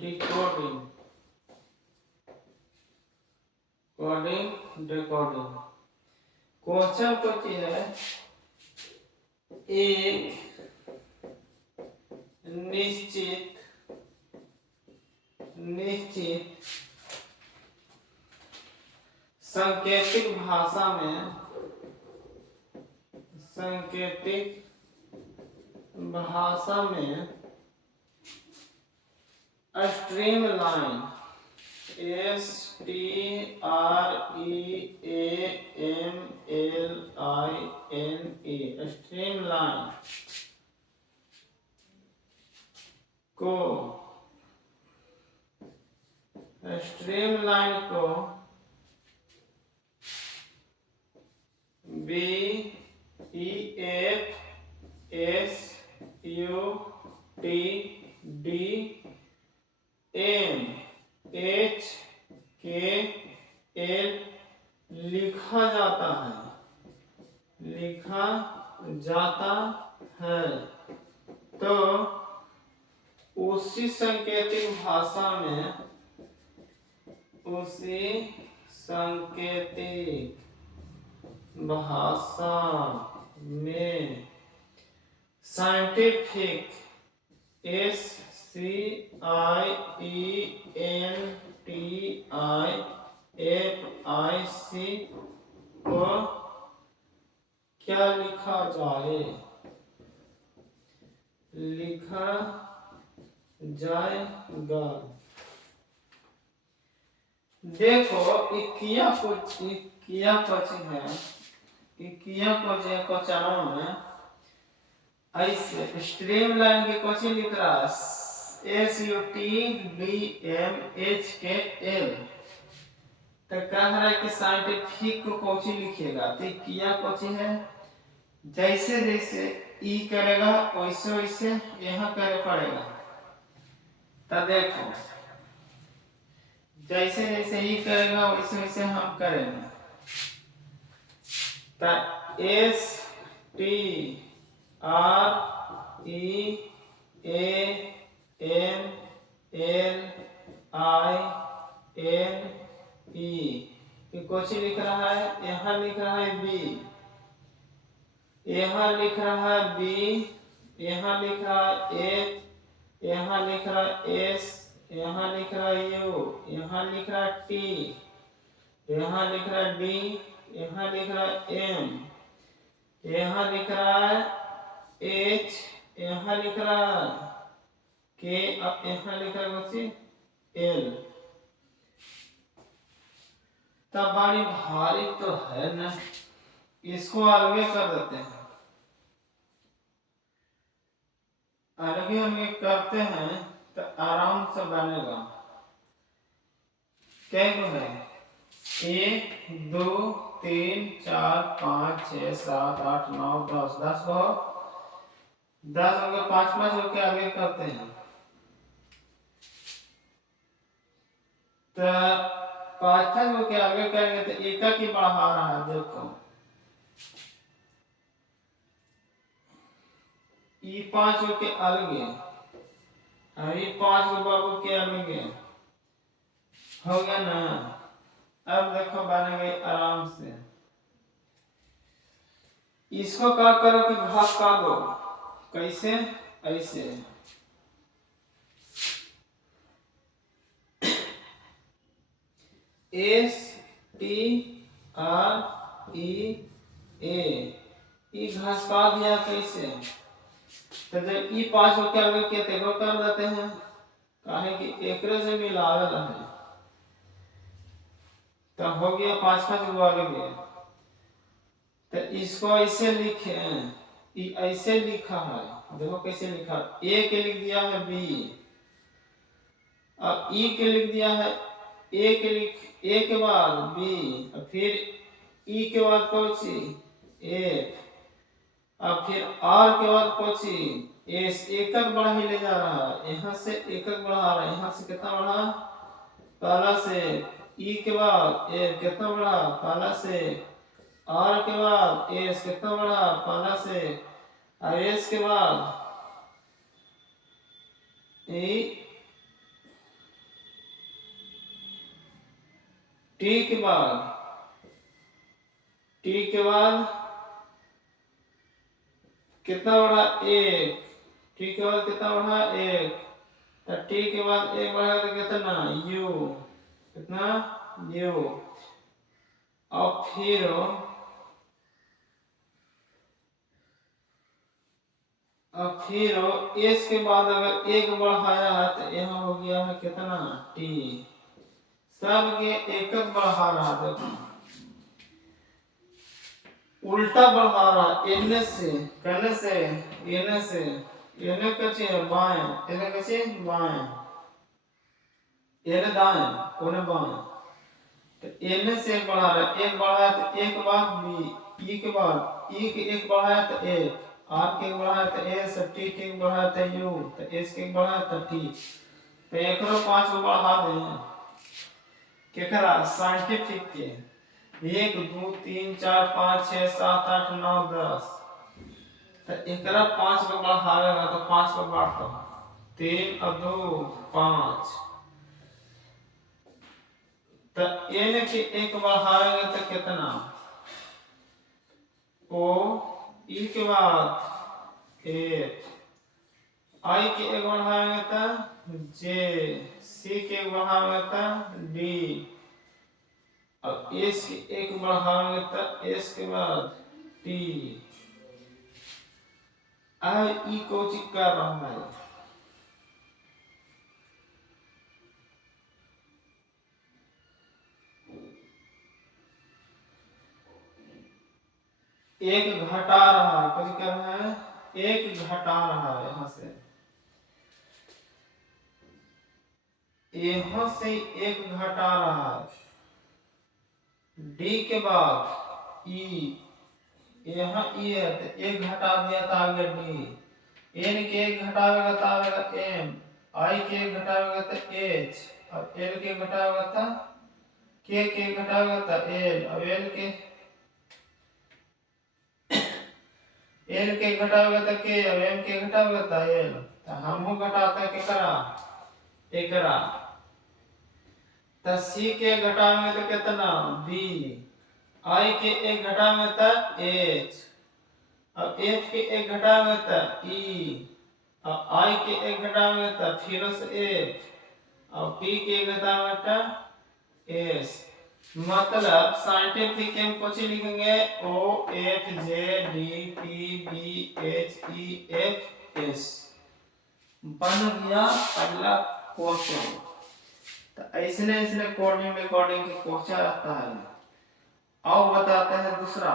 Decoding, coding, decoding. Question कुछ है, एक निश्चित सांकेतिक भाषा में स्ट्रीमलाइन, STREAMLINE, स्ट्रीमलाइन को BEFSUTDMHKL लिखा जाता है। तो उसी सांकेतिक भाषा में साइंटिफिक SCIENTIFIC को क्या लिखा जाएगा। देखो इक्किया क्वेश्चनों में ऐसे स्ट्रीमलाइन के क्वेश्चन लिख रहा है SUTDMHKL, तो कह रहा है कि साइंटिफिक को क्वेश्चन लिखिएगा। तो किया क्वेश्चन है, जैसे जैसे ई करेगा वैसे वैसे यहाँ करे पड़ेगा। तो देखो जैसे जैसे ई करेगा वैसे वैसे हम करेंगे। तो STREAMLINE क्वेश्चन लिख रहा है, यहाँ लिख रहा है बी, यहाँ लिख रहा है बी, यहाँ लिख रहा है ए, यहाँ लिख रहा है एस, यहाँ लिख रहा है यू, यहाँ लिख रहा है टी, यहाँ लिख रहा है डी, यहाँ लिख रहा है एम, यहाँ लिख रहा है एच, यहाँ लिख रहा है के, यहाँ लिख रहा है एल। तब बड़ी भारी तो है ना, इसको अलगे कर देते हैं। अलगे करते हैं तो आराम से बनेगा। क्या है 1 2 3 4 5 6 7 8 9 10 10 को 10 हो गए, 5 5 होके आगे करते हैं। तो 5 5 होके आगे करेंगे तो एक ही बढ़ा रहा है। देखो ई 5 होके अलगे, अभी 5 को बाबू के अलगे हो गया ना। अब देखो बनेंगे आराम से। इसको क्या करो कि भाग का दो, कैसे ऐसे STREA घास का दिया कैसे। तो जब ई 5 को क्या कर देते हैं, काहे कि एकरे से मिलावेला है। तो हो गया 5 5 हुआ गया। तो इसको ऐसे लिखे, ऐसे लिखा है, देखो कैसे लिखा। ए के लिख दिया है बी, अब ई के लिख दिया है ए के बाद बी, और फिर ई के बाद कौची ए, अब फिर आर के बाद कौची एस। एकक बढ़ा ही ले जा रहा है, यहाँ से एकक बढ़ा रहा है, यहाँ से कितना बढ़ा पहला से, ई के बाद ए कितना बढ़ा पहला से, आर के बाद एस कितना बढ़ा पहला से, और एस के बाद टी के बाद कितना बढ़ा? एक। टी के बाद कितना बढ़ा? एक। तो टी के बाद एक बढ़ा तो कितना? यू। कितना? यू। अब फिर एस के बाद अगर एक बढ़ाया है तो यहाँ हो गया है कितना? टी। सब के एक बढ़ा रहा, देखो उल्टा बढ़ा रहा, एने से कहने से एने से एने कचे बाएं, एने कचे बाएं, एने दाएं, ओने बाएं। तो एने से एक बढ़ा रहा, एक बढ़ाया तो एक के बाद बी, ई के बाद ई के एक बढ़ाया तो ए, आर के एक बढ़ाया तो एस, टी के एक बढ़ाया तो यू, तो एस के एक बढ़ाया तो टी। तो एकरो 5 को बढ़ा दें केकरा? साइंटिफिक के 1 2 3 4 5 6 7 8 9 10। तो एकरा 5 को बढ़ावेगा तो 5 को बांट दो, 3 और 2 5। तो एन के एक बढ़ावेगा तो कितना? ओ ई के बाद 8, आई के एक बढ़ावेगा तो जे, सी के एक बढ़ावेगा तो डी, अब एस के एक बढ़ावेंगे तो एस के बाद टी। आई ई को चीज कर रहा है, एक घटा रहा है, कुछ कर रहा है, एक घटा रहा है यहाँ से, यहाँ से एक घटा रहा है। डी के बाद ई, यहाँ ई है तो एक घटा दिया था आगे डी, एन के एक घटावेगा तो आएगा एम, आई के एक घटावेगा तो एच, और एल के घटावेगा तो के घटावेगा तो एल, और एल के घटावेगा तो के, और एम के घटावेगा तो एल। तो हमहू घटाते हैं केकरा? एकरा। तो सी के घटावेंगे तो कितना? बी, आई के एक घटावेंगे तो एच, अब एच के एक घटावेंगे तो ई, अब आई के एक घटावेंगे तो फिर से एफ, अब पी के एक घटावेंगे तो एस। मतलब साइंटिफिक हम कुछ लिखेंगे O F J D P B H E F S, बन गया पहला क्वेश्चन। तो ऐसे कोडिंग रिकॉर्डिंग के क्वेश्चन आता है। अब बताते हैं दूसरा।